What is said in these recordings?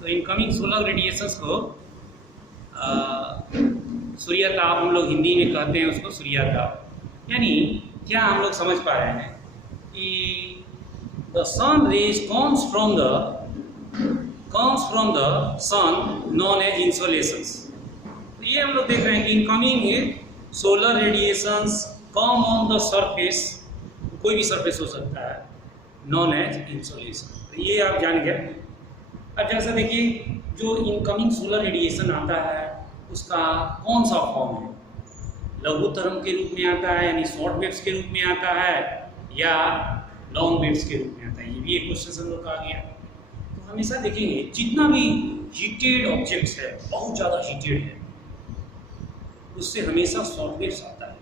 तो incoming solar radiations को सूर्यताप हम लोग हिंदी में कहते हैं उसको सूर्यताप। यानी क्या हम लोग समझ पा रहे हैं कि the sun rays comes from the sun known as insolations। तो ये हम लोग देख रहे हैं कि incoming solar radiations come on the surface, कोई भी सरफेस हो सकता है, नॉन एज इंसोलेशन। तो ये आप जान गए। अब जैसा देखिए जो इनकमिंग सोलर रेडिएशन आता है उसका कौन सा फॉर्म है, लघु तरंग के रूप में आता है यानी शॉर्ट वेव्स के रूप में आता है या लॉन्ग वेव्स के रूप में आता है, ये भी एक क्वेश्चन हम लोग का आ गया। तो हमेशा देखेंगे जितना भी हीटेड ऑब्जेक्ट्स है, बहुत ज़्यादा हीटेड है, उससे हमेशा शॉर्ट वेव्स आता है।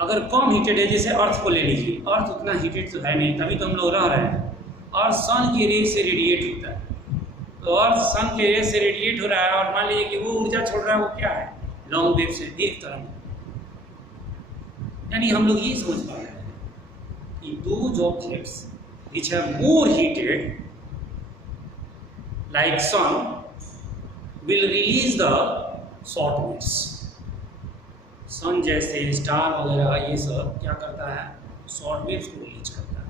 अगर कम हीटेड है, जैसे अर्थ को ले लीजिए, अर्थ उतना हीटेड तो है नहीं, तभी तो हम लोग रह रहे हैं, और सन के रेज से रेडिएट होता है। तो अर्थ सन के रेज से रेडिएट हो रहा है और मान लीजिए कि वो ऊर्जा छोड़ रहा है, वो क्या है, लॉन्ग वेव से, दीर्घ तरंग। यानी हम लोग ये समझ पा रहे हैं कि those objects which are more heated like sun will release the short waves. Sun जैसे स्टार वगैरह ये सब क्या करता है, शॉर्ट वेव्स को रिलीज करता है।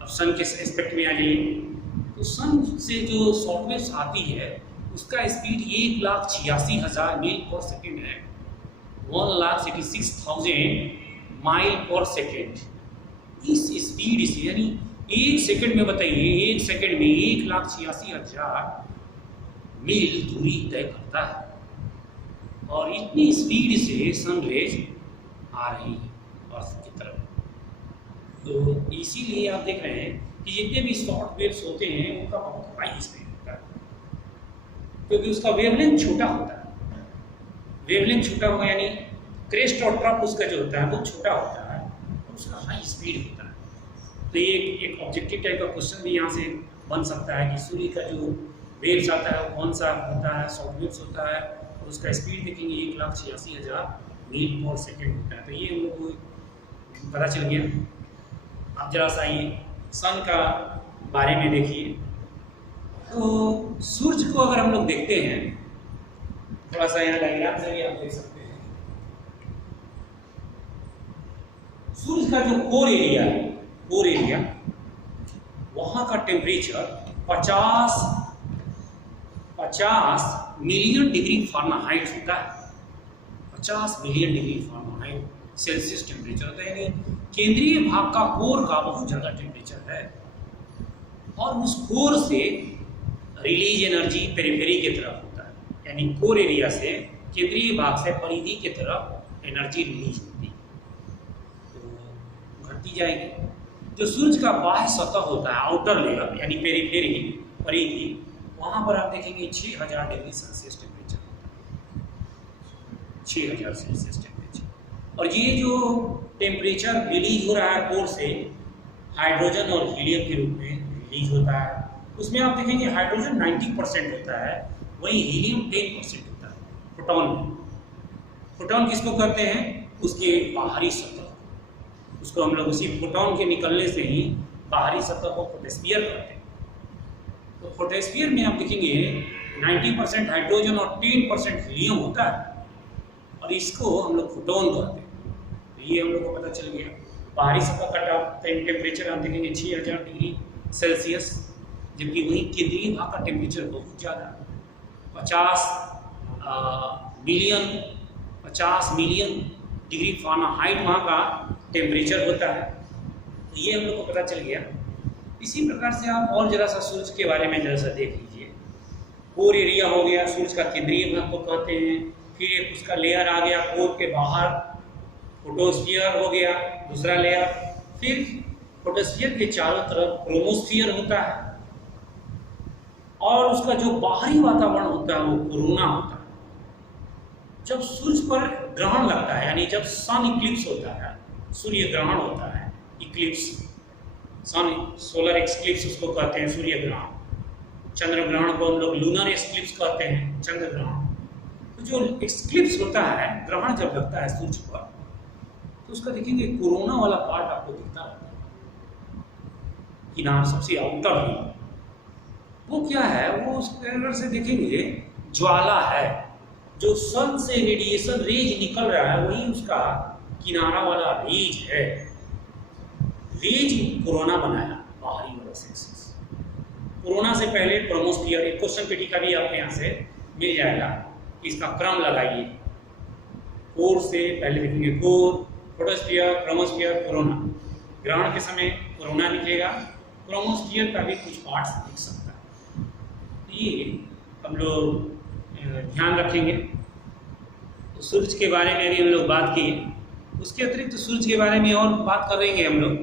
अब सन के एस्पेक्ट में आ जाइए, तो सन से जो शॉर्ट वेव्स आती है उसका स्पीड 1,86,000 मील पर सेकेंड है, 1,86,000 माइल पर सेकेंड। इस स्पीड से यानी एक सेकंड में, बताइए एक सेकंड में 1,86,000 मील दूरी तय करता है, और इतनी स्पीड से सनरेज आ रही है अर्थ की तरफ। तो इसीलिए आप देख रहे हैं कि जितने भी शॉर्ट वेव्स होते हैं उनका बहुत हाई स्पीड होता है, क्योंकि उसका वेवलेंथ छोटा होता है। वेवलेंथ छोटा होगा यानी क्रेस्ट और ट्रफ उसका जो होता है वो छोटा होता है और उसका हाई स्पीड होता है। तो ये एक ऑब्जेक्टिव टाइप का क्वेश्चन भी यहाँ से बन सकता है कि सूर्य का जो वेव्स आता है वो कौन सा होता है, शॉर्ट वेव्स होता है, और उसका स्पीड देखेंगे 1,86,000 मील पर सेकेंड होता है। तो ये हम लोग को पता चल गया। अब जरा सा ये सन का बारे में देखिए। तो सूर्य को अगर हम लोग देखते हैं, थोड़ा सा यहाँ डायग्राम से भी आप देख सकते हैं, सूर्य का जो कोर एरिया है, कोर एरिया, वहां का टेम्परेचर 50 मिलियन डिग्री फारेनहाइट होता है। 50 million degree Fahrenheit Celsius temperature होता है, यानी केंद्रीय भाग का कोर का बहुत ज़्यादा टेम्परेचर है, और उस कोर से रिलीज एनर्जी पेरिफेरी की तरफ होता है, यानी कोर एरिया से केंद्रीय भाग से परिधि की तरफ एनर्जी रिलीज होती है, तो घटती जाएगी। जो सूर्य का बाह्य सतह होता है, आउटर लेयर यानी पेरिफेरी, परिधि, वहाँ पर आप देखेंगे 6,000 डिग्री सेल्सियस टेम्परेचर होता है, 6,000 सेल्सियस टेम्परेचर। और ये जो टेम्परेचर रिलीज हो रहा है कोर से, हाइड्रोजन और हीलियम के रूप में रिलीज होता है। उसमें आप देखेंगे हाइड्रोजन 90% होता है, वहीं हीलियम 10% होता है फोटॉन में। फोटॉन किसको कहते हैं, उसके बाहरी सतह, उसको हम लोग उसी फोटॉन के निकलने से ही बाहरी सतह को फोटोस्फीयर कहते हैं। तो फोटोस्फीयर में आप देखेंगे 90% हाइड्रोजन और 10% हीलियम होता है, और इसको हम लोग फोटॉन कहते हैं। तो ये हम लोग को पता चल गया। बाहरी सतह का टेम्परेचर आप देखेंगे 6,000 डिग्री सेल्सियस, जबकि वहीं केंद्रीय भाग का टेम्परेचर बहुत ज़्यादा 50 मिलियन डिग्री फारेनहाइट वहाँ का टेम्परेचर होता है। तो ये हम लोग को पता चल गया। इसी प्रकार से आप और जरा सा सूर्य के बारे में जरा सा देख लीजिए। कोर एरिया हो गया, सूर्य का केंद्रीय भाग को कहते हैं। फिर एक उसका लेयर आ गया कोर के बाहर, फोटोस्फीयर हो गया दूसरा लेयर। फिर फोटोस्फीयर के चारों तरफ क्रोमोस्फीयर होता है, और उसका जो बाहरी वातावरण होता है वो कोरोना होता है। जब सूर्य पर ग्रहण लगता है, यानी जब सन इक्लिप्स होता है, सूर्य ग्रहण होता है, इक्लिप्स, सन सोलर एक्सक्लिप्स उसको कहते हैं, सूर्य ग्रहण। चंद्र ग्रहण को हम लोग लूनर एक्सक्लिप्स कहते हैं, चंद्र ग्रहण। तो जो एक्सक्लिप्स होता है, ग्रहण जब लगता है सूर्य पर, तो उसका देखेंगे कोरोना वाला पार्ट आपको दिखता रहता है, किनार सबसे आउटर में। वो क्या है, वो उसके अंदर से देखेंगे ज्वाला है, जो सन से रेडिएशन रेज निकल रहा है वही उसका किनारा वाला रेज है। रेज कोरोना बनाया बाहरी वाला सेक्सेस। कोरोना से पहले क्रोमोस्फियर, एक क्वेश्चन पेटी का भी आपके यहाँ से मिल जाएगा, इसका क्रम लगाइए। कोर से पहले देखेंगे कोर, फोटोस्फियर, क्रोमोस्फियर, कोरोना। ग्रहण के समय कोरोना दिखेगा, क्रोमोस्फियर का भी कुछ पार्ट्स दिख सकता है। ये हम लोग ध्यान रखेंगे। तो सूरज के बारे में भी हम लोग बात किए, उसके अतिरिक्त तो सूरज के बारे में और बात करेंगे हम लोग।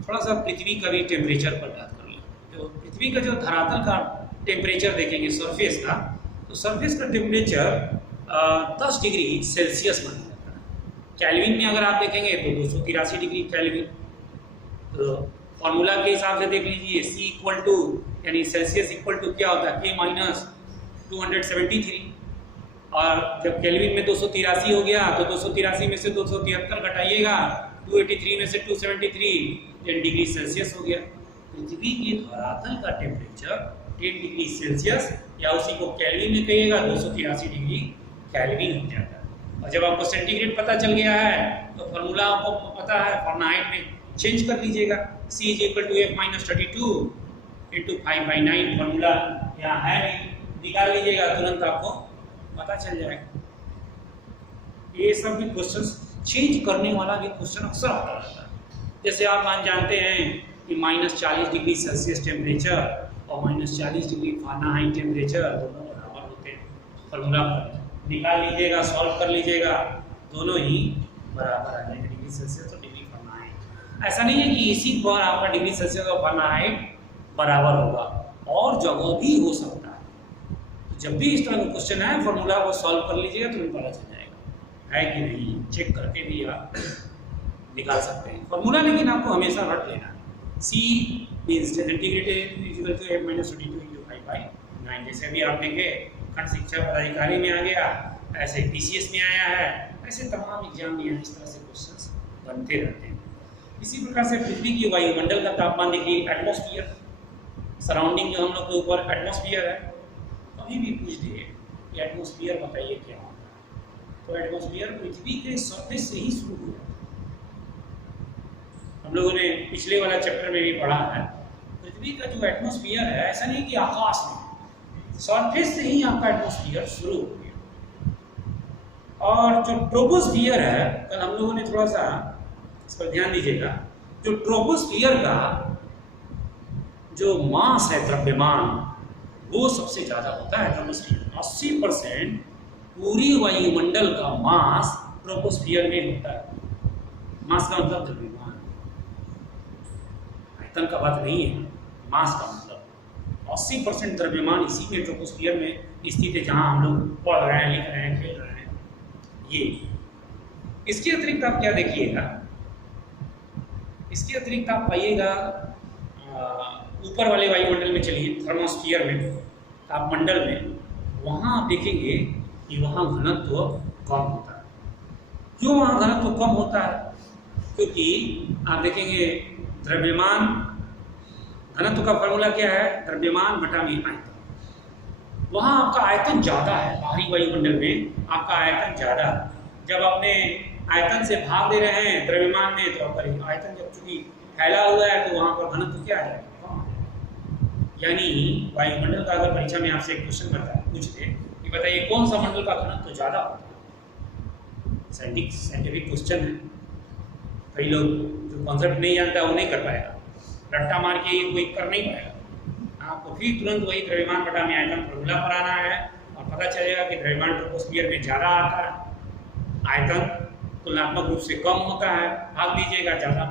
थोड़ा सा पृथ्वी का भी टेम्परेचर पर बात कर लें। तो पृथ्वी का जो धरातल का टेम्परेचर देखेंगे सरफेस का, तो सरफेस का टेम्परेचर 10 डिग्री सेल्सियस माना जाता है। केल्विन में अगर आप देखेंगे तो 283 डिग्री केल्विन। तो फॉर्मूला के हिसाब से देख लीजिए, C इक्वल टू यानी सेल्सियस इक्वल टू क्या होता है, K माइनस 273। और जब केल्विन में 283 हो गया तो 283 में से 273 घटाइएगा, 283 में से 273, 10 डिग्री सेल्सियस हो गया। पृथ्वी के धरातल का टेम्परेचर 10 डिग्री सेल्सियस या उसी को केल्विन में कहिएगा 283 डिग्री केल्विन हो जाता है। और जब आपको सेंटीग्रेड पता चल गया है तो फॉर्मूला आपको पता है, फारेनहाइट में चेंज कर लीजिएगा। C is equal to F-32 into 5/9 formula यहाँ है, निकाल लीजिएगा, तुरंत आपको पता चल जाएगा। ये सब भी क्वेश्चन चेंज करने वाला भी क्वेश्चन अक्सर आता रहता है। जैसे आप जानते हैं कि -40 डिग्री सेल्सियस टेम्परेचर और -40 डिग्री फारेनहाइट टेम्परेचर दोनों बराबर होते हैं। फॉर्मूला निकाल लीजिएगा, सॉल्व कर लीजिएगा, दोनों ही बराबर आ जाएंगे, डिग्री सेल्सियस और डिग्री फारेनहाइट। ऐसा नहीं है कि इसी पर आपका डिग्री सेल्सियस और फारेनहाइट बराबर होगा, और जगह भी हो सकता है। तो जब भी इस तरह का क्वेश्चन है, फॉर्मूला को सॉल्व कर लीजिएगा तो पता चल जाएगा है कि नहीं, चेक करके भी आप निकाल सकते हैं फॉर्मूला। लेकिन आपको हमेशा रट लेना है, C means integrated equal to F-32 into 5/9। जैसे अभी आप देखे खंड शिक्षा पदाधिकारी में आ गया, ऐसे PCS में आया है, ऐसे तमाम एग्जाम में इस तरह से क्वेश्चंस बनते रहते हैं। इसी प्रकार से पृथ्वी की वायुमंडल का तापमान देखिए, एटमॉस्फेयर, सराउंडिंग जो हम लोग के ऊपर एटमॉस्फेयर है, कभी भी पूछ दिए कि एटमॉस्फेयर बताइए क्या होता है, तो एटमॉस्फेयर पृथ्वी के सरफेस से ही शुरू हो जाता है। हम लोगों ने पिछले वाला चैप्टर में भी पढ़ा है, पृथ्वी का जो एटमॉस्फेयर है, ऐसा नहीं कि आकाश में, सरफेस से ही आपका एटमॉस्फेयर शुरू हो गया। और जो ट्रोपोस्फियर है, कल हम लोगों ने थोड़ा सा इस पर ध्यान दीजिएगा, जो ट्रोपोस्फियर का जो मास है, द्रव्यमान, वो सबसे ज्यादा होता है ट्रोपोस्फियर। 80% पूरी वायुमंडल का मास ट्रोपोस्फियर में होता है। मास का मतलब द्रव्यमान, आयतन का बात नहीं है, मास का मतलब 80% द्रव्यमान इसी में ट्रोपोस्फियर में स्थित है, जहां हम लोग पढ़ रहे हैं, लिख रहे हैं, खेल रहे हैं। ये इसके अतिरिक्त आप क्या देखिएगा, इसके अतिरिक्त आप पाइएगा ऊपर वाले वायुमंडल में चलिए, थर्मोस्फियर में, तापमंडल में, वहाँ आप देखेंगे कि वहाँ घनत्व कम होता है। क्यों वहाँ घनत्व कम होता है? क्योंकि आप देखेंगे द्रव्यमान, घनत्व का फॉर्मूला क्या है, द्रव्यमान बटा में आयतन। वहाँ आपका आयतन ज़्यादा है, बाहरी वायुमंडल में आपका आयतन ज़्यादा है। जब अपने आयतन से भाग दे रहे हैं द्रव्यमान में, तो आपका आयतन जब चूंकि फैला हुआ है तो वहाँ पर घनत्व क्या आ जाएगा, यानी वायुमंडल का अगर परीक्षा में आपसे एक क्वेश्चन पूछते कि बताइए कौन सा मंडल का घनत्व ज्यादा होता है, साइंटिफिक क्वेश्चन है। कई लोग जो कॉन्सेप्ट नहीं जानता वो नहीं कर पाएगा, रट्टा मार के कोई कर नहीं पाएगा। आपको फिर तुरंत वही द्रव्यमान बटा में आयतन फॉर्मूला पर आना है और पता चलेगा कि द्रव्यमान ट्रोपोस्फियर में ज़्यादा आता है, आयतन तुलनात्मक रूप से कम होता है, भाग दीजिएगा ज़्यादा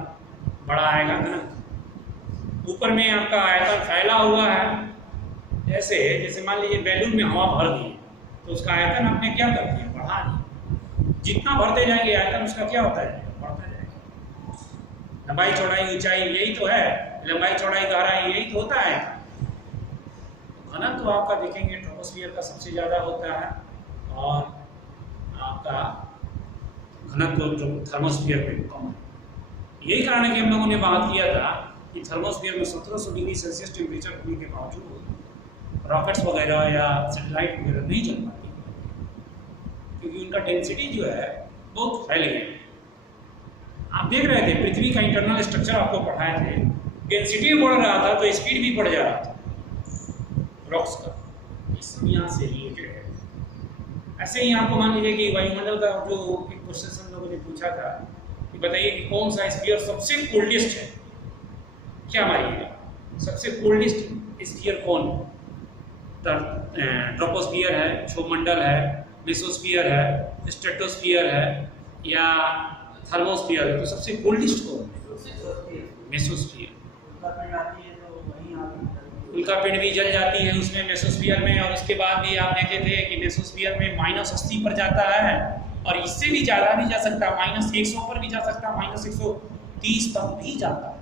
बड़ा आएगा घनत्व। ऊपर में आपका आयतन फैला हुआ है, जैसे मान लीजिए बैलून में हवा भर दी तो उसका आयतन आपने क्या कर दिया, बढ़ा दिया। जितना भरते जाएंगे आयतन उसका क्या होता है, बढ़ता जाएगा। लंबाई चौड़ाई ऊंचाई यही तो है, लंबाई चौड़ाई गहराई यही तो होता है। घनत्व तो आपका देखेंगे ट्रोपोस्फियर का सबसे ज़्यादा होता है और आपका घनत्व थर्मोस्फियर में कम है। यही कारण है कि हम लोगों ने बात किया था कि थर्मोस्फियर में 1700 डिग्री सेल्सियस टेम्परेचर होने के बावजूद रॉकेट्स वगैरह या सैटेलाइट वगैरह नहीं चल पाती, क्योंकि उनका डेंसिटी जो है बहुत फैल गया। आप देख रहे थे पृथ्वी का इंटरनल स्ट्रक्चर आपको पढ़ाए थे, डेंसिटी बढ़ रहा था तो स्पीड भी बढ़ जा रहा था रॉक्स का, ये सब यहाँ से रिलेटेड है। ऐसे ही आपको मान लीजिए कि वायुमंडल का जो एक क्वेश्चन हम लोगों ने पूछा था कि बताइए कि कौन सा स्फीयर सबसे कोल्डेस्ट है, क्या मारिएगा? सबसे कोल्डेस्ट स्फीयर कौन? ट्रोपोस्फियर है, क्षोभमंडल है, मेसोस्फियर है, स्ट्रेटोस्फियर है या थर्मोस्फियर है? तो सबसे कोल्डेस्ट कौन है? मेसोस्फियर। उल्कापिंड भी जल जाती है उसमें मेसोस्फियर में, और उसके बाद भी आप देखे थे कि मेसोस्फियर में -80 पर जाता है, और इससे भी ज़्यादा भी जा सकता है, -100 पर भी जा सकता है, -130 तक भी जाता है।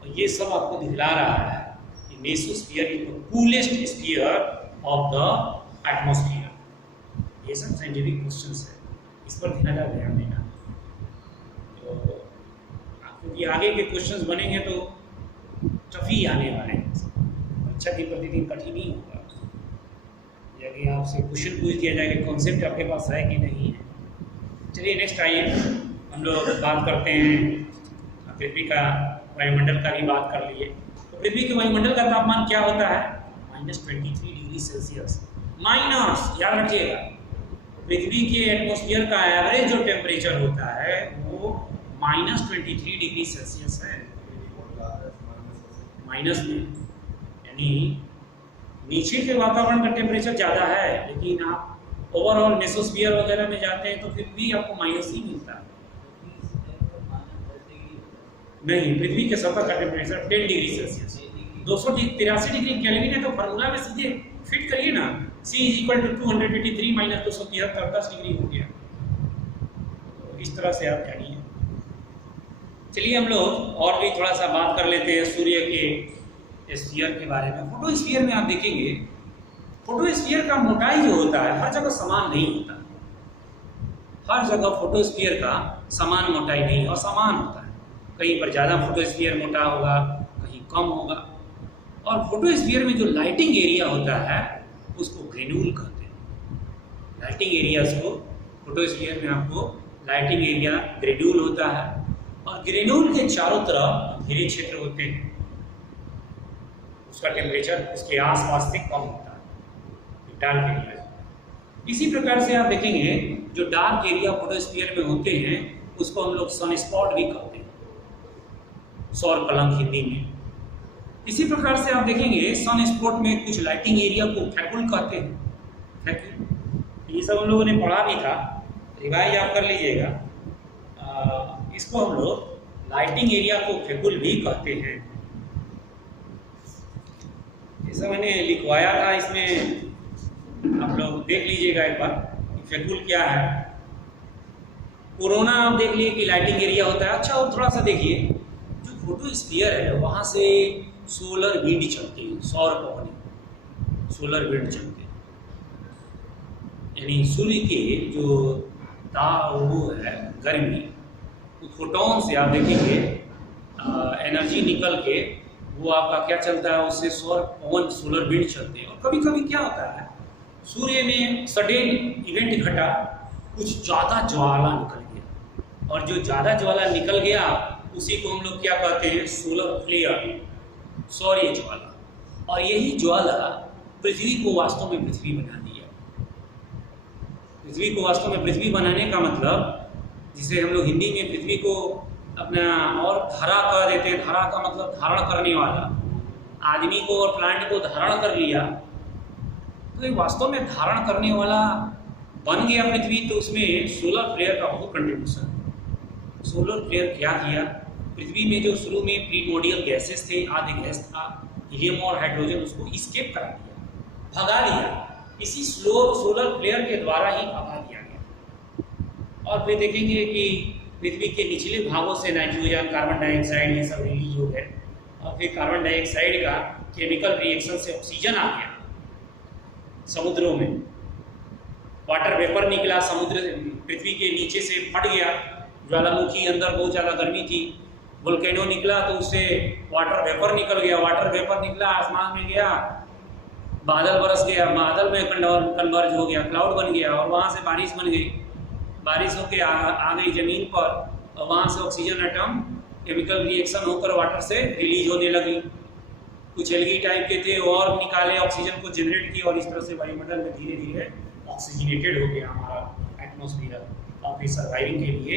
और ये सब आपको दिखला रहा है कि mesosphere is the coolest sphere of the atmosphere. ये सब साइंटिफिक क्वेश्चंस है, इस पर ध्यान देना। तो क्योंकि आगे के क्वेश्चंस बनेंगे तो टफ ही आने वाले हैं, परीक्षा की प्रतिदिन कठिन ही होगा। यदि आपसे क्वेश्चन पूछ दिया जाएगा कॉन्सेप्ट आपके पास है कि नहीं है। चलिए नेक्स्ट आइए, हम लोग बात करते हैं पृथ्वी का वायुमंडल का भी बात कर लिए। तो पृथ्वी के वायुमंडल का तापमान क्या होता है? -23 डिग्री सेल्सियस। माइनस, याद रखिएगा, पृथ्वी के एटमॉस्फेयर का एवरेज जो टेम्परेचर होता है वो -23 डिग्री सेल्सियस है। माइनस में यानी नीचे के वातावरण का टेम्परेचर ज़्यादा है, लेकिन आप ओवरऑल मेसोस्फीयर वगैरह में जाते हैं तो फिर भी आपको माइनस ही मिलता है। नहीं, पृथ्वी के सतह का temperature 10 degree Celsius, 283 degree kelvin है। तो फार्मूला में सीधे फिट करिए ना, C = 283 - 273, 10 डिग्री हो गया। तो इस तरह से आप जानिए। चलिए हम लोग और भी थोड़ा सा बात कर लेते हैं सूर्य के स्फीयर के बारे में। फोटोस्फीयर में आप देखेंगे, फोटोस्फीयर का मोटाई जो होता है हर जगह समान नहीं होता। हर जगह फोटोस्फीयर का समान मोटाई नहीं, असमान होता है। कहीं पर ज़्यादा फोटोस्फीयर मोटा होगा, कहीं कम होगा। और फोटोस्फीयर में जो लाइटिंग एरिया होता है उसको ग्रेन्यूल कहते हैं। लाइटिंग एरियाज को फोटोस्फीयर में आपको लाइटिंग एरिया ग्रेन्यूल होता है, और ग्रेन्यूल के चारों तरफ अंधेरे क्षेत्र होते हैं। उसका टेम्परेचर उसके आसपास से कम होता है, डार्क एरिया। इसी प्रकार से आप देखेंगे जो डार्क एरिया फोटोस्फीयर में होते हैं उसको हम लोग सन स्पॉट भी कहते हैं, सौर कलंक हिंदी में। इसी प्रकार से आप देखेंगे सन स्पॉट में कुछ लाइटिंग एरिया को फैकुल कहते हैं। फैकुल, ये सब हम लोगों ने पढ़ा भी था, रिवाइज आप कर लीजिएगा। इसको हम लोग लाइटिंग एरिया को फैकुल भी कहते हैं। जैसा मैंने लिखवाया था, इसमें आप लोग देख लीजिएगा एक बार कि फैकुल क्या है। कोरोना आप देख लिए कि लाइटिंग एरिया होता है। अच्छा, और थोड़ा सा देखिए, जो फोटोस्फीयर है वहाँ से सोलर विंड चलती है, सौर पवन, सोलर विंड चलते हैं। यानी सूर्य के जो वो है गर्मी, फोटोन से आप देखेंगे एनर्जी निकल के वो आपका क्या चलता है, उससे सौर पवन, सोलर विंड चलते हैं। और कभी कभी क्या होता है, सूर्य में सडन इवेंट घटा, कुछ ज़्यादा ज्वाला निकल गया, और जो ज़्यादा ज्वाला निकल गया उसी को हम लोग क्या कहते हैं, सोलर फ्लेयर, सौर्य ज्वाला। और यही ज्वाला पृथ्वी को वास्तव में पृथ्वी बना दिया। पृथ्वी को वास्तव में पृथ्वी बनाने का मतलब, जिसे हम लोग हिंदी में पृथ्वी को अपना और धरा कह देते हैं। धरा का मतलब धारण करने वाला, आदमी को और प्लांट को धारण कर लिया, तो ये वास्तव में धारण करने वाला बन गया पृथ्वी। तो उसमें सोलर फ्लेयर का बहुत कंट्रीब्यूशन है। सोलर फ्लेयर क्या किया, पृथ्वी में जो शुरू में प्रीमोर्डियल गैसेस थे, आधे गैस था, हीलियम और हाइड्रोजन, उसको स्केप करा दिया, भगा दिया। इसी सोलर फ्लेयर के द्वारा ही भगा दिया गया। और फिर देखेंगे कि पृथ्वी के निचले भागों से नाइट्रोजन, कार्बन डाइऑक्साइड, ये सब रिलीज हो गए, और फिर कार्बन डाइऑक्साइड का केमिकल रिएक्शन से ऑक्सीजन आ गया समुद्रों में। वाटर वेपर निकला समुद्र, पृथ्वी के नीचे से फट गया ज्वालामुखी, अंदर बहुत ज़्यादा गर्मी थी, वोल्केनो निकला तो उससे वाटर वेपर निकल गया, वाटर वेपर निकला आसमान में गया, बादल बरस गया, बादल में कन्वर्ज हो गया, क्लाउड बन गया और वहाँ से बारिश बन गई, बारिश होकर आ गई ज़मीन पर और वहाँ से ऑक्सीजन एटम केमिकल रिएक्शन होकर वाटर से रिलीज होने लगी। कुछ एल्गी टाइप के थे और निकाले, ऑक्सीजन को जनरेट किया और इस तरह से वायुमंडल में धीरे धीरे ऑक्सीजनेटेड हो गया हमारा एटमॉस्फेयर और फिर सर्वाइविंग के लिए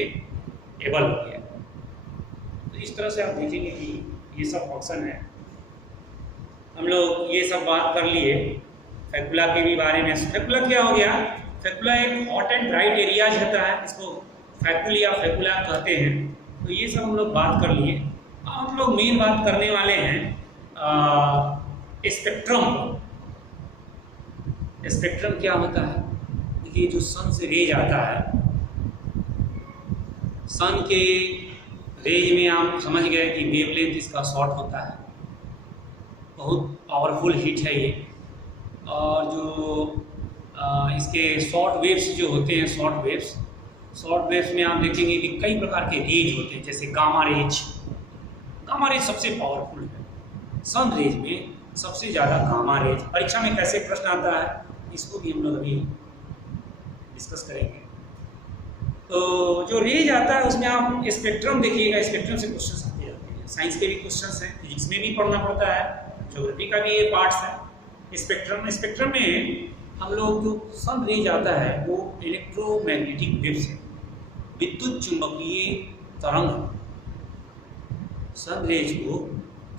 एबल हो गया। तो इस तरह से आप देखेंगे कि ये सब फंक्शन है। हम लोग ये सब बात कर लिए फैकुला के भी बारे में। फैकुला क्या हो गया? फैकुला एक हॉट एंड ड्राइट एरियाज होता है, इसको फैकुल या फैकुला कहते हैं। तो ये सब हम लोग बात कर लिए। अब हम लोग मेन बात करने वाले हैं स्पेक्ट्रम। स्पेक्ट्रम क्या होता है? देखिए, जो सन से रेज आता है, सन के रेज में आप समझ गए कि वेवलेंथ इसका शॉर्ट होता है, बहुत पावरफुल हीट है ये। और जो इसके शॉर्ट वेव्स जो होते हैं, शॉर्ट वेव्स में आप देखेंगे कि कई प्रकार के रेज होते हैं, जैसे गामा रेज। गामा रेज सबसे पावरफुल है। सन रेज में सबसे ज़्यादा गामा रेज। परीक्षा में कैसे प्रश्न आता है इसको भी हम लोग अभी डिस्कस करेंगे। तो जो रेज आता है उसमें आप स्पेक्ट्रम देखिएगा, स्पेक्ट्रम से क्वेश्चन आते रहते हैं। साइंस के भी क्वेश्चन हैं, फिजिक्स में भी पढ़ना पड़ता है, ज्योग्राफी का भी ये पार्ट्स है। स्पेक्ट्रम में हम लोग जो सन रेज आता है वो इलेक्ट्रोमैग्नेटिक वेव्स है, विद्युत चुंबकीय तरंग। सन रेज को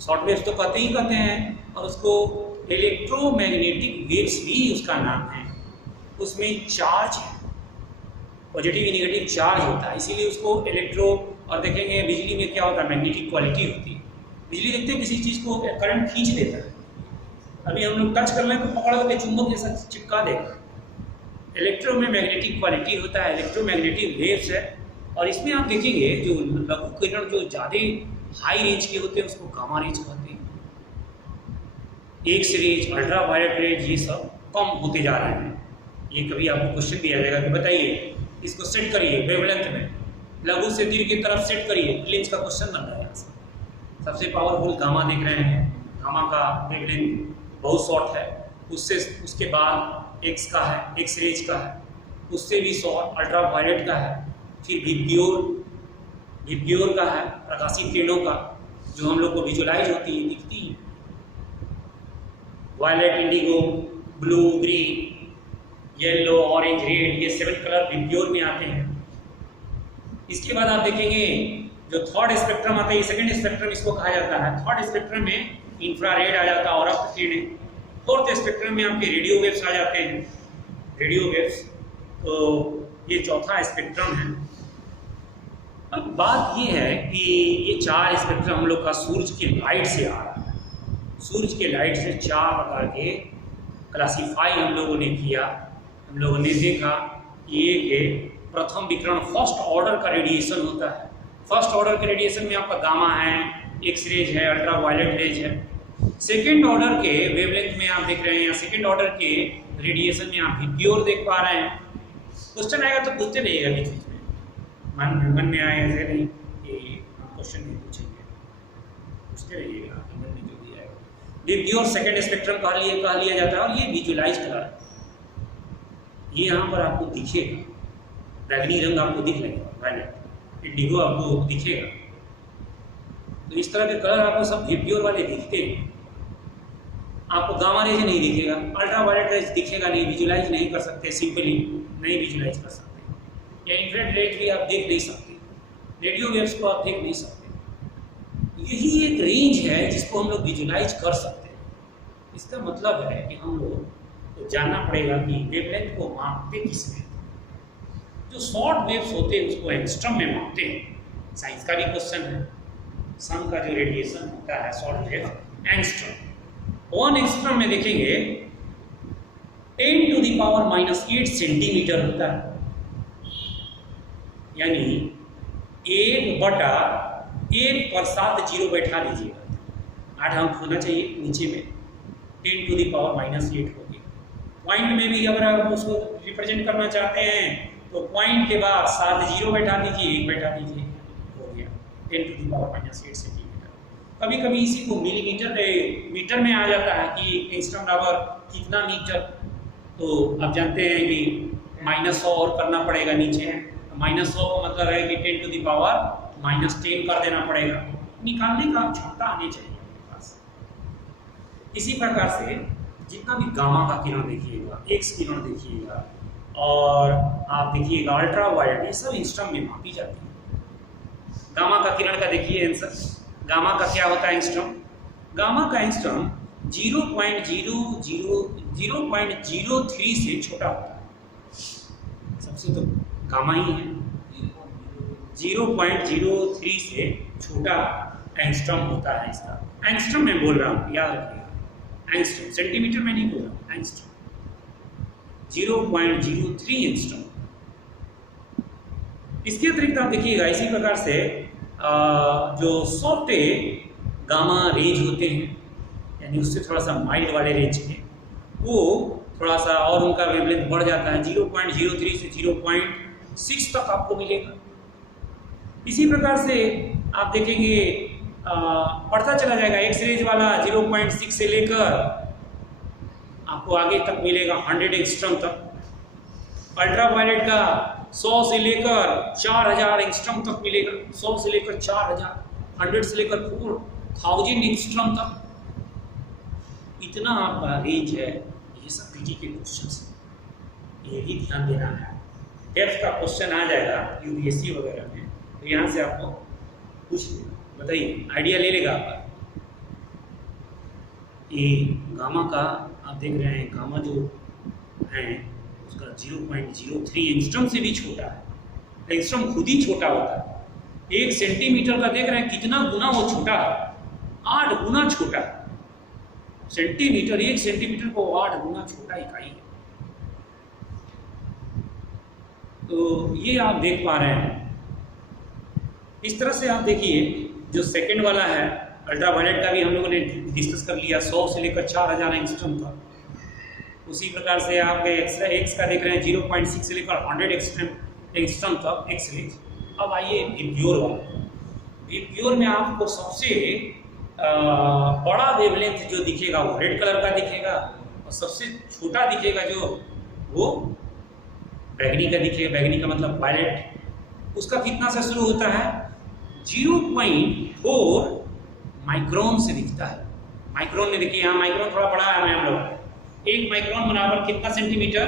शॉर्ट वेव्स तो कहते ही कहते हैं और उसको इलेक्ट्रोमैग्नेटिक वेव्स भी उसका नाम है। उसमें चार्ज है, पॉजिटिव नेगेटिव चार्ज होता है, इसीलिए उसको इलेक्ट्रो। और देखेंगे बिजली में क्या होता है, मैग्नेटिक क्वालिटी होती है। बिजली देखते हैं किसी चीज़ को करंट खींच देता है, अभी हम लोग टच कर लें तो पकड़ के चुंबक जैसा चिपका देगा। इलेक्ट्रो में मैग्नेटिक क्वालिटी होता है, इलेक्ट्रोमैग्नेटिक वेव्स है। और इसमें आप देखेंगे जो लघु किरण जो ज़्यादा हाई रेंज के होते हैं उसको गामा रेज कहते हैं। X rays, ultraviolet rays, ये सब कम होते जा रहे हैं। ये कभी आपको क्वेश्चन दिया जाएगा कि बताइए इसको सेट करिए वेवलेंथ में, लघु से दीर्घ की तरफ सेट करिए, रेंज का क्वेश्चन बन रहा है। सबसे पावरफुल गामा देख रहे हैं, गामा का वेवलेंथ बहुत शॉर्ट है। उसके बाद एक्स का है, एक्स रेज का है, उससे भी शॉर्ट अल्ट्रा वायलेट का है, फिर विब्ग्योर का है, प्रकाशीय किरणों का, जो हम लोग को विजुलाइज होती है, दिखती है। Violet, indigo, blue, green, yellow, orange, red, ये 7 कलर विब्ग्योर में आते हैं। इसके बाद आप देखेंगे जो थर्ड स्पेक्ट्रम आता है, सेकंड स्पेक्ट्रम इसको कहा जाता है। थर्ड स्पेक्ट्रम में इंफ्रारेड आ जाता है और रक्त किरणें। फोर्थ स्पेक्ट्रम में आपके रेडियो वेव्स आ जाते हैं, रेडियो वेव्स। तो ये चौथा स्पेक्ट्रम है। अब बात ये है कि ये 4 स्पेक्ट्रम हम लोग का सूरज की लाइट से आ रहा है। सूरज के लाइट से 4 प्रकार के क्लासीफाई हम लोगों ने किया। हम लोगों ने देखा कि एक प्रथम विकिरण, फर्स्ट ऑर्डर का रेडिएशन होता है। फर्स्ट ऑर्डर के रेडिएशन में आपका गामा है, एक्स रेज है, अल्ट्रा वायलेट रेज है। सेकेंड ऑर्डर के वेवलेंथ में आप देख रहे हैं, या सेकेंड ऑर्डर के रेडिएशन में आप विब्ग्योर देख पा रहे हैं। क्वेश्चन आएगा तो पूछते रहिएगा बीच बीच में, मन में आए ऐसे नहीं कि आप क्वेश्चन नहीं पूछेंगे, पूछते रहिएगा मन में जो भी आएगा। विब्ग्योर सेकेंड स्पेक्ट्रम कह लिया जाता है। और ये विजुलाइज कलर, ये यहाँ पर आपको दिखेगा, बैगनी रंग आपको दिख रहेगा, वायलेट, इंडिगो आपको दिखेगा। तो इस तरह के कलर आपको सब विब्ग्योर वाले दिखते हैं। आपको गामा रेज नहीं दिखेगा, अल्ट्रा वायलेट रेज दिखेगा नहीं, विजुलाइज नहीं कर सकते, सिंपली नहीं विजुलाइज कर सकते। या इंफ्रारेड रेज भी आप देख नहीं सकते, रेडियो वेव्स को आप देख नहीं सकते। यही एक रेंज है जिसको हम लोग विजुलाइज कर सकते हैं। इसका मतलब है कि हम लोग तो जानना पड़ेगा कि वेवलेंथ को मापते किसमें। जो शॉर्ट वेव्स होते हैं उसको एंगस्ट्रम में मापते हैं। साइंस का भी क्वेश्चन है, सन का जो रेडिएशन होता है शॉर्ट वेव, एंगस्ट्रम। 1 एंगस्ट्रम में देखेंगे 10⁻⁻8 सेंटीमीटर होता है, यानी 1/1 पर 7 जीरो बैठा लीजिएगा, 8 अंक होना चाहिए नीचे में, 10⁻�8 होगी। पॉइंट में भी अगर आप उसको रिप्रेजेंट करना चाहते हैं तो पॉइंट के बाद 7 जीरो बैठा दीजिए, 1 बैठा दीजिए, हो गया। 10⁻⁸ सेंटीमीटर। कभी कभी इसी को मीटर में आ जाता है कि एंगस्ट्रॉम बराबर कितना मीटर, तो आप जानते हैं कि -100 और करना पड़ेगा नीचे, -100 का मतलब है कि 10⁻−10 कर देना पड़ेगा, निकालने का क्षमता आनी चाहिए आपके पास। इसी प्रकार से जितना भी गामा का किरण देखिएगा, एक्स किरण देखिएगा, और आप देखिएगा अल्ट्रा वायलेट, ये सब एंगस्ट्रॉम में मापी जाती है। गामा का किरण का देखिए आंसर, गामा का क्या होता है एंगस्ट्रॉम? गामा का एंगस्ट्रॉम 0.03 से छोटा होता है। सबसे तो गामा ही है, 0.03 से छोटा एंगस्ट्रॉम होता है इसका। एंगस्ट्रॉम में बोल रहा हूँ, याद रखिएगा, एंगस्ट्रॉम, सेंटीमीटर में नहीं बोल रहा हूँ, एंगस्ट्रॉम 0.03 एंगस्ट्रॉम। इसके अतिरिक्त आप देखिएगा इसी प्रकार से जो सॉफ्ट गामा रेज होते हैं, यानी उससे थोड़ा सा माइल्ड वाले रेंज के, वो थोड़ा सा और उनका वेवलेंथ बढ़ जाता है, 0.03 से 0.6 तक आपको मिलेगा। इसी प्रकार से आप देखेंगे बढ़ता चला जाएगा, एक्स रेज वाला 0.6 से लेकर आपको आगे तक मिलेगा 100 एंगस्ट्रॉम तक। अल्ट्रा वायलेट का 100 से लेकर 4000 एंगस्ट्रॉम तक मिलेगा, 100 से लेकर 4000, 100 से लेकर 4000 एंगस्ट्रॉम तक, इतना आपका रेंज है। ये सब पीटी के क्वेश्चंस हैं, ये भी ध्यान देना है। डेप्थ का क्वेश्चन आ जाएगा यूपीएससी वगैरह में, तो यहाँ से आपको पूछ लेना, बताइए, आइडिया ले लेगा आपका। ये गामा का आप देख रहे हैं, गामा जो है उसका 0.03 एंगस्ट्रॉम से भी छोटा है। एंगस्ट्रॉम खुद ही छोटा होता है। 1 सेंटीमीटर का देख रहे हैं कितना गुना वो छोटा है, 8 गुना छोटा है। सेंटीमीटर, 1 सेंटीमीटर को 8 गुना छोटा इकाई है। तो ये आप देख पा रहे हैं। इस तरह से आप देखिए, जो सेकंड वाला है अल्ट्रावायलेट का भी हम लोगों ने डिस्कस कर लिया, 100 से लेकर 4000 एंगस्ट्रॉम तक। उसी प्रकार से आप एक्स का देख रहे हैं 0.6 से लेकर 100 एंगस्ट्रॉम तक एक्स रेज। अब आइए विप्योर वाला। विप्योर में आपको सबसे बड़ा वेवलेंथ जो दिखेगा वो रेड कलर का दिखेगा, और सबसे छोटा दिखेगा जो वो बैगनी का दिखेगा। बैगनी का मतलब वायलेट। उसका कितना से शुरू होता है? 0.4 माइक्रोन से दिखता है। माइक्रोन में देखिए, यहाँ माइक्रोन थोड़ा बड़ा है हम लोग। 1 माइक्रोन बराबर कितना सेंटीमीटर?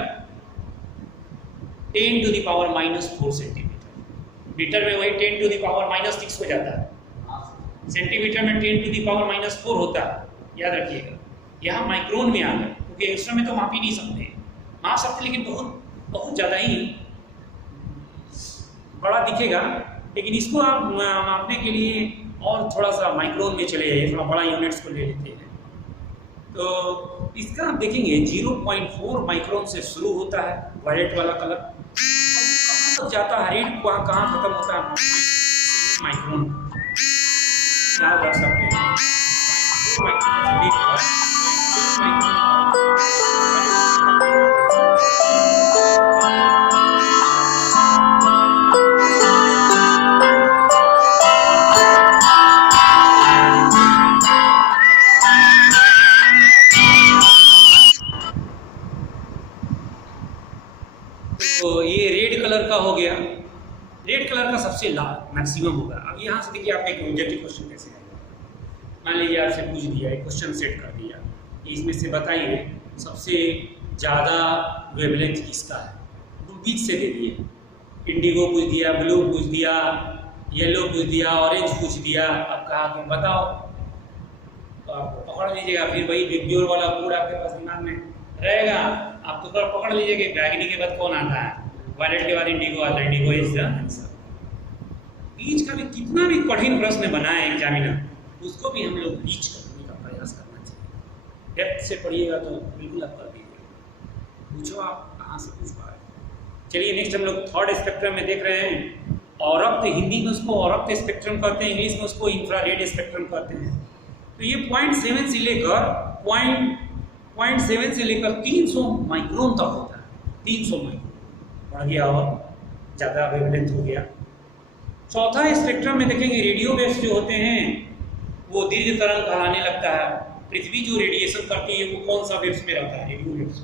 10⁻⁻4 सेंटीमीटर। मीटर में वही 10⁻⁻6 हो जाता है। सेंटीमीटर में 10⁻⁻4 होता है, याद रखिएगा। यहाँ माइक्रोन में आ गया, क्योंकि एक्स्ट्रा में तो माप ही नहीं सकते, माप सकते लेकिन बहुत ज़्यादा ही बड़ा दिखेगा। लेकिन इसको आप मापने के लिए और थोड़ा सा माइक्रोन में चले जाइए, थोड़ा बड़ा यूनिट्स को ले लेते हैं। तो इसका आप देखेंगे 0.4 माइक्रोन से शुरू होता है वायलेट वाला कलर, कहाँ तक जाता है, रेड कहाँ खत्म होता है? माइक्रोन याद रख सकते हैं। तो ये रेड कलर का हो गया, रेड कलर का सबसे मैक्सिमम होगा। अब यहाँ से देखिए आपका एक ऑब्जेक्टिव क्वेश्चन कैसे आएगा। मान लीजिए आपसे पूछ दिया, एक क्वेश्चन सेट कर दिया, इसमें से बताइए सबसे ज़्यादा वेवलेंथ किसका है। तो बीच से दे दिए, इंडिगो पूछ दिया, ब्लू पूछ दिया, येलो पूछ दिया, ऑरेंज पूछ दिया। अब कहा कि बताओ, तो आप पकड़ लीजिएगा। फिर वही विप्योर वाला कोड आपके पास दिमाग में रहेगा, आप तो पकड़ लीजिए कि बैगनी के बाद कौन आता है, वायलेट के बाद इंडिगो आता है। Indigo is the answer. बीच का भी कितना भी कठिन प्रश्न बनाए एग्जामिनर, उसको भी हम लोग बीच करने का प्रयास करना चाहिए। डेप्थ से पढ़िएगा तो बिल्कुल आप कर दीजिएगा। पूछो आप कहाँ से पूछ पा रहे। चलिए नेक्स्ट हम लोग थर्ड स्पेक्ट्रम में देख रहे हैं। औरक्त, हिंदी में उसको औरक्त स्पेक्ट्रम कहते हैं, इंग्लिश में उसको इंफ्रारेड स्पेक्ट्रम कहते हैं। तो ये 0.7 से लेकर 0.7 से लेकर 300 माइक्रोन तक होता है। 300 माइक्रोन बढ़ गया और ज़्यादा वेवलेंथ हो गया। चौथा स्पेक्ट्रम में देखेंगे रेडियो वेव्स जो होते हैं वो दीर्घ तरंग कहलाने लगता है। पृथ्वी जो रेडिएशन करती है वो कौन सा वेव्स में रहता है? Radio waves.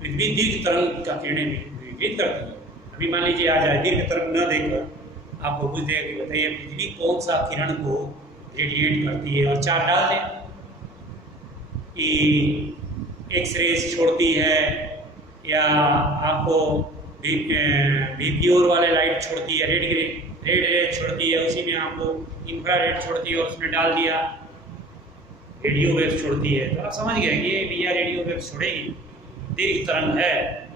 पृथ्वी दीर्घ तरंग का किरणें विकिरित करती है। अभी मान लीजिए आ जाए दीर्घ तरंग न देखकर आपको पूछ देगा कि बताइए पृथ्वी कौन सा किरण को रेडिएट करती है, और चार डाल दें कि एक्स रेज छोड़ती है या आपको वीप्योर वाले लाइट छोड़ती है, रेड रेड छोड़ती है, उसी में आपको इंफ्रारेड छोड़ती है और उसमें डाल दिया रेडियो वेव्स छोड़ती है। तो आप समझ गए कि ये भैया रेडियो वेव्स छोड़ेगी, दीर्घ तरंग है।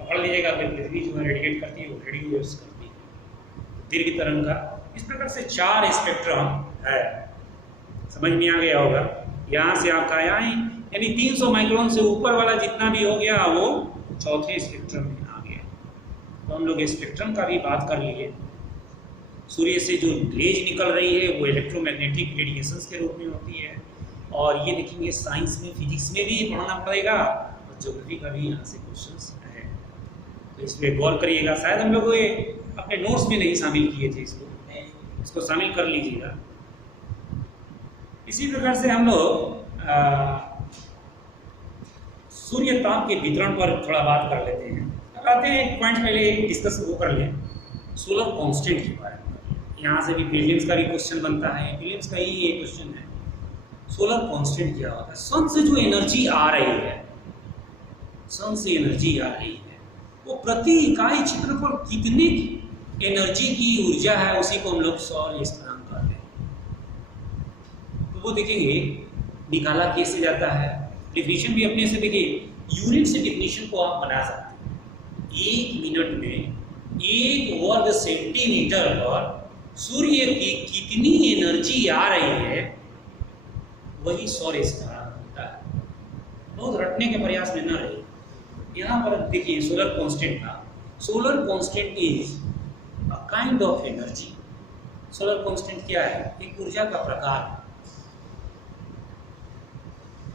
पकड़ लीजिएगा कि पृथ्वी जो है रेडिएट करती है वो रेडियो वेव्स करती है, दीर्घ तरंग का। इस प्रकार से चार स्पेक्ट्रम है, समझ में आ गया होगा। यहाँ से आपका यहाँ यानी 300 माइक्रोन से ऊपर वाला जितना भी हो गया वो चौथे स्पेक्ट्रम में आ गया। तो हम लोग स्पेक्ट्रम का भी बात कर लिए। सूर्य से जो रेज निकल रही है वो इलेक्ट्रोमैग्नेटिक रेडिएशंस के रूप में होती है, और ये देखेंगे साइंस में फिजिक्स में भी पढ़ना पड़ेगा और ज्योग्राफी का भी यहाँ से क्वेश्चंस है, तो इस पर गौर करिएगा। शायद हम लोग ये अपने नोट्स में नहीं शामिल किए थे, इसको शामिल कर लीजिएगा। इसी प्रकार से हम लोग सूर्य ताप के वितरण पर थोड़ा बात कर लेते हैं। अब आते हैं एक पॉइंट पहले डिस्कस वो कर लें, सोलर कांस्टेंट के बारे में। यहाँ से भी प्रीलिम्स का भी क्वेश्चन बनता है, प्रीलिम्स का ही ये क्वेश्चन है, सोलर कांस्टेंट क्या होता है? सन से जो एनर्जी आ रही है, सन से एनर्जी आ रही है, वो प्रति इकाई क्षेत्रफल कितनी एनर्जी की ऊर्जा है, उसी को हम लोग सौर स्थिरांक कहते हैं। तो वो देखेंगे निकाला कैसे जाता है। डिफिनीशन भी अपने से देखिए, यूनिट से डिफिनीशन को आप बना सकते हैं। 1 मिनट में 1 वर्ग सेंटीमीटर पर सूर्य की कितनी एनर्जी आ रही है, वही सौर स्थिरांक होता है। बहुत रटने के प्रयास में न रहे। यहाँ पर देखिए सोलर कांस्टेंट था, solar constant is a kind of energy. Solar constant क्या है? एक ऊर्जा का प्रकार है।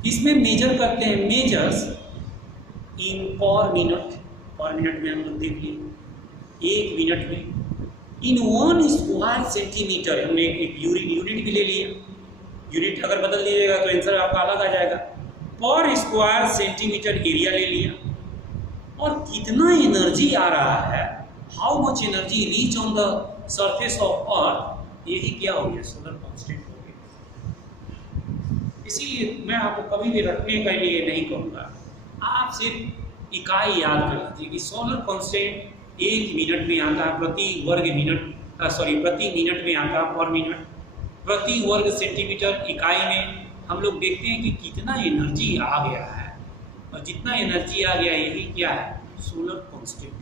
इसमें मेजर करते हैं, मेजर्स इन पर मिनट। पर मिनट में हम लोग देख लिए 1 मिनट में इन 1 स्क्वायर सेंटीमीटर। हमने एक यूनिट भी ले लिया, यूनिट अगर बदल दीजिएगा तो आंसर आपका अलग आ जाएगा। पर स्क्वायर सेंटीमीटर एरिया ले लिया, और कितना एनर्जी आ रहा है, how much energy reach on the surface of earth, यही क्या हो गया? सोलर कांस्टेंट हो गया। इसीलिए मैं आपको कभी भी रखने के लिए नहीं कहूँगा, आप सिर्फ इकाई याद कर लीजिए कि सोलर कांस्टेंट 1 मिनट में आता है, प्रति मिनट में आता है, पर मिनट, प्रति वर्ग सेंटीमीटर इकाई में। हम लोग देखते हैं कि कितना एनर्जी आ गया है, और जितना एनर्जी आ गया यही क्या है? Solar constant.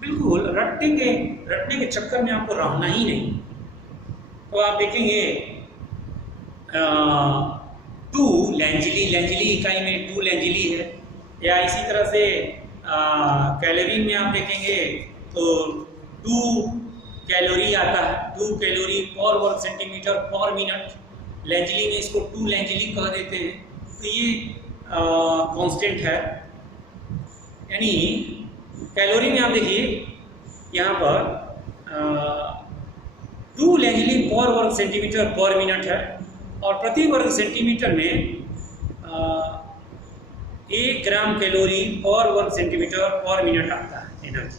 बिल्कुल रटने के चक्कर में आपको रहना ही नहीं। तो आप देखेंगे 2 लैंजली इकाई में 2 लैंजली है, या इसी तरह से कैलोरी में आप देखेंगे तो 2 कैलोरी आता है, 2 कैलोरी पर वर्ग सेंटीमीटर पर मिनट। लैंजली में इसको 2 लैंजली कह देते हैं। तो ये कांस्टेंट है, यानी कैलोरी में आप देखिए यहाँ पर 2 लैंजली पर वर्ग सेंटीमीटर पर मिनट है, और प्रति वर्ग सेंटीमीटर में 1 ग्राम कैलोरी पर वर्ग सेंटीमीटर पर मिनट आता है एनर्जी।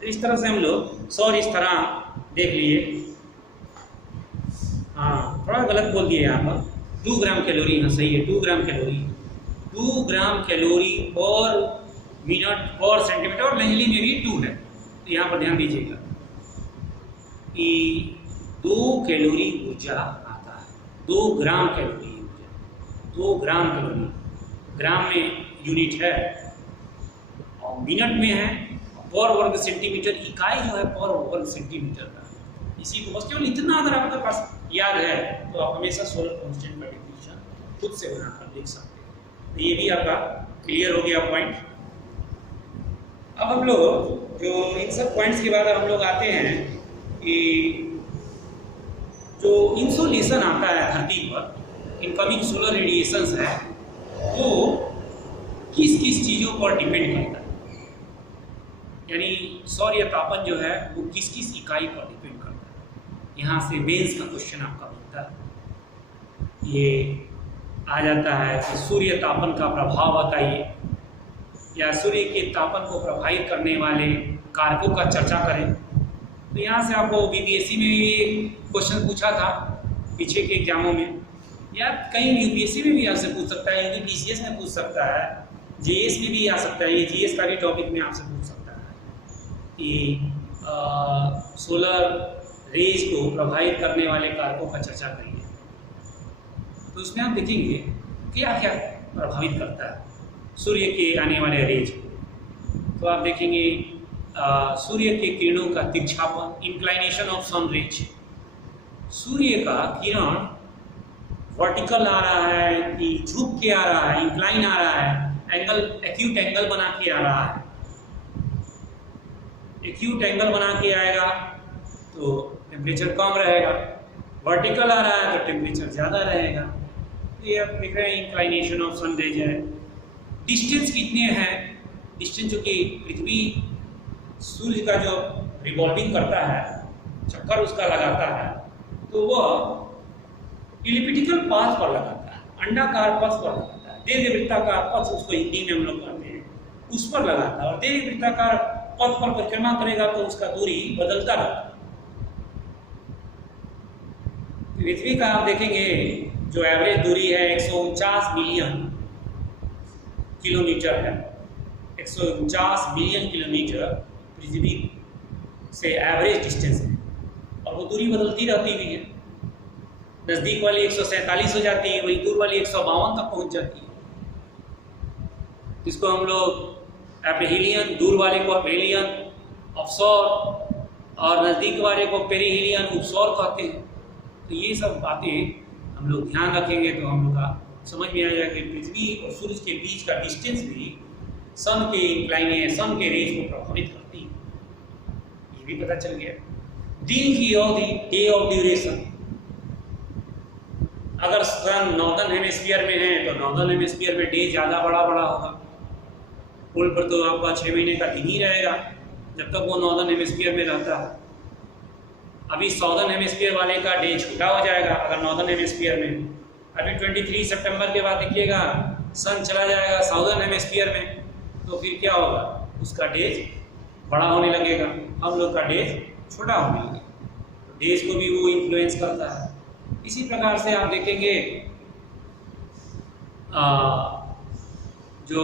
तो इस तरह से हम लोग सौर स्थिरांक देख लिए। हाँ, थोड़ा गलत बोल दिए यहाँ पर, 2 ग्राम कैलोरी। हाँ सही है, 2 ग्राम कैलोरी, 2 ग्राम कैलोरी पर मिनट पर सेंटीमीटर, और लैंजली में भी 2 है। तो यहाँ पर ध्यान दीजिएगा कि 2 कैलोरी ऊर्जा आता है, 2 ग्राम कैलोरी ऊर्जा, 2 ग्राम कैलोरी। ग्राम में यूनिट है और मिनट में है, पर वर्ग सेंटीमीटर इकाई जो है पर वर्ग सेंटीमीटर का। इसी को बस केवल इतना अगर आपके पास याद है तो आप हमेशा सोलर कांस्टेंट का डिफिनीशन खुद से बनाकर लिख सकते हैं। तो ये भी आपका क्लियर हो गया पॉइंट। अब हम लोग जो इन सब पॉइंट्स के बाद हम लोग आते हैं कि जो इंसोलेशन आता है धरती पर, इनकमिंग सोलर रेडिएशंस है, वो किस किस चीज़ों पर डिपेंड करता है। यानी सौर या तापन जो है वो किस किस इकाई पर डिपेंड करता है। यहाँ से मेंस का क्वेश्चन आपका बनता है। ये आ जाता है कि सूर्य तापन का प्रभाव बताइए, या सूर्य के तापन को प्रभावित करने वाले कारकों का चर्चा करें। तो यहाँ से आपको बीपीएससी में भी क्वेश्चन पूछा था पीछे के एग्जामों में, या कहीं यूपीएससी में भी आपसे पूछ सकता है, यूपीसीएस में पूछ सकता है, जेएस में भी आ सकता है। ये जीएस का भी टॉपिक में आपसे पूछ सकता है कि सोलर रेज को प्रभावित करने वाले कारकों का चर्चा करिए। तो उसमें आप देखेंगे क्या क्या प्रभावित करता है सूर्य के आने वाले रेज को। तो आप देखेंगे सूर्य के किरणों का तिरछापन, इंक्लाइनेशन ऑफ सन रेज। सूर्य का किरण वर्टिकल आ रहा है कि झुक के आ रहा है, इंक्लाइन आ रहा है, एंगल एक्यूट एंगल बना के आ रहा है। एक्यूट एंगल बना के आएगा तो टेम्परेचर कम रहेगा, वर्टिकल आ रहा है तो टेम्परेचर ज़्यादा रहेगा। ये आप देख रहे हैं इंक्लाइनेशन ऑफ सन रेज है। डिस्टेंस कितने हैं, डिस्टेंस जो कि पृथ्वी सूर्य का जो रिवॉल्विंग करता है, चक्कर उसका लगाता है, तो वह इलिप्टिकल पाथ पर लगाता है, अंडाकार पथ पर लगाता है। दीर्घवृत्ताकार पथ उसको हिंदी में हम लोग कहते हैं, उस पर लगाता है। और दीर्घवृत्ताकार पथ पर परिक्रमा करेगा तो उसका दूरी बदलता रहता है। पृथ्वी का आप देखेंगे जो एवरेज दूरी है 149 मिलियन किलोमीटर है। 149 मिलियन किलोमीटर पृथ्वी से एवरेज डिस्टेंस है, और वो दूरी बदलती रहती भी है। नज़दीक वाली 147 हो जाती है, वही दूर वाली 152 तक पहुंच जाती है, जिसको हम लोग एपीहीलियन, दूर वाले को एपीहीलियन ऑफशोर और नज़दीक वाले को पेरीहीलियन उपसौर कहते हैं। तो ये सब बातें हम लोग ध्यान रखेंगे तो हम लोग का समझ में आ जाएगा कि पृथ्वी और सूरज के बीच का डिस्टेंस भी सन के इंक्लाइनेशन के रेज को प्रभावित करती है। ये भी पता चल गया। दिन की अवधि, डे ऑफ ड्यूरेशन। अगर सन नॉर्दर्न हेमिस्फीयर में है तो नॉर्दर्न हेमिस्फीयर में डे ज़्यादा बड़ा होगा। पोल पर तो आपका 6 महीने का दिन ही रहेगा जब तक वो नॉर्दर्न हेमिस्फीयर में रहता है। अभी साउदर्न हेमिस्फीयर वाले का डे छोटा हो जाएगा अगर नॉर्दर्न हेमिस्फीयर में। अभी 23 सितंबर के बाद देखिएगा सन चला जाएगा साउदर्न हेमिस्फीयर में, तो फिर क्या होगा, उसका डेज बड़ा होने लगेगा, हम लोग का डेज छोटा होने लगेगा। डेज को भी वो इन्फ्लुएंस करता है। इसी प्रकार से आप देखेंगे जो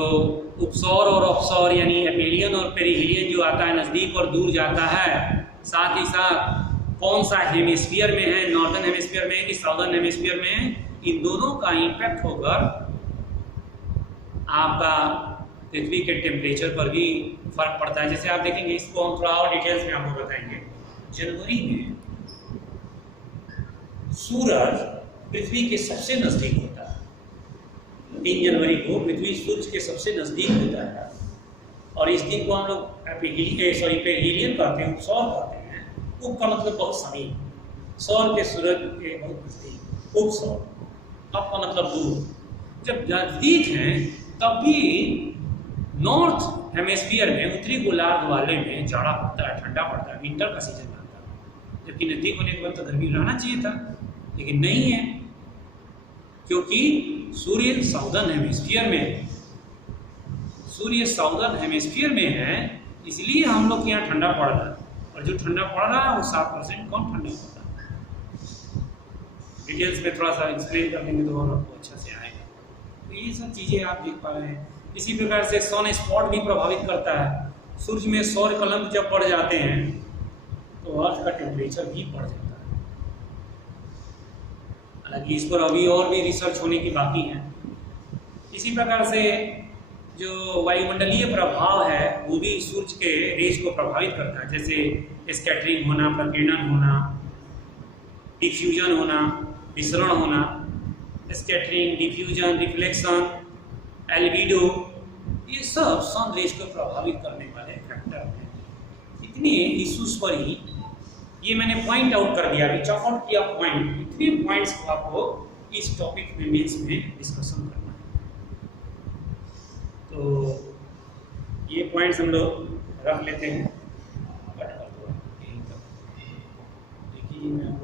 उपसौर और ऑफशोर यानी एपीलियन और पेरीहीलियन जो आता है, नज़दीक और दूर जाता है, साथ ही साथ कौन सा हेमिस्फीयर में है, नॉर्दर्न हेमिस्फीयर में है कि साउदर्न हेमिस्फीयर में है, इन दोनों का इम्पैक्ट होकर आपका पृथ्वी के टेम्परेचर पर भी फर्क पड़ता है। जैसे आप देखेंगे, इसको हम थोड़ा और डिटेल्स में आपको बताएंगे। जनवरी में सूरज पृथ्वी के सबसे नज़दीक होता है। 3 जनवरी को पृथ्वी सूरज के सबसे नज़दीक होता है, और इस दिन को हम लोग पेरीहीलियन कहते हैं, उपसौर कहते हैं। उप का मतलब बहुत समीप, सौर के सूरज के बहुत नज़दीक, उपसौर। अप का मतलब दूर। जब नज़दीक हैं तब भी नॉर्थ हेमिस्फीयर में, उत्तरी गोलार्ध वाले में जाड़ा पड़ता है, ठंडा पड़ता है, विंटर का सीजन रहता है। जबकि नज़दीक होने के बाद तो गर्मी रहना चाहिए था, लेकिन नहीं है, क्योंकि सूर्य साउदर्न हेमिस्फीयर में है। सूर्य साउदर्न हेमिस्फीयर में है, इसलिए हम लोग के यहाँ ठंडा पड़ रहा है, और जो ठंडा पड़ रहा है वो 7% कम ठंडा पड़ता है। डिटेल्स में थोड़ा सा एक्सप्लेन कर देंगे तो और आपको अच्छा से आएगा। तो ये सब चीज़ें आप देख पा रहे हैं। इसी प्रकार से सन स्पॉट भी प्रभावित करता है। सूर्य में सौर कलंक जब बढ़ जाते हैं तो अर्थ का टेम्परेचर भी बढ़ जाता है। हालांकि इस पर अभी और भी रिसर्च होने की बाकी है। इसी प्रकार से जो वायुमंडलीय प्रभाव है वो भी सूर्य के रेज को प्रभावित करता है, जैसे स्कैटरिंग होना, प्रकीर्णन होना, डिफ्यूजन होना, विसरण होना। स्कैटरिंग, डिफ्यूजन, रिफ्लेक्शन, एल्बिडो, ये सब सन रेज को प्रभावित करने वाले फैक्टर हैं। इतने इश्यूज पर ही ये मैंने पॉइंट आउट कर दिया, अभी चॉक आउट किया पॉइंट। इतने पॉइंट्स को आपको इस टॉपिक में मेंस में डिस्कशन करना है। तो ये पॉइंट्स हम लोग रख लेते हैं, कट कर दो यहीं तक। देखिए मैं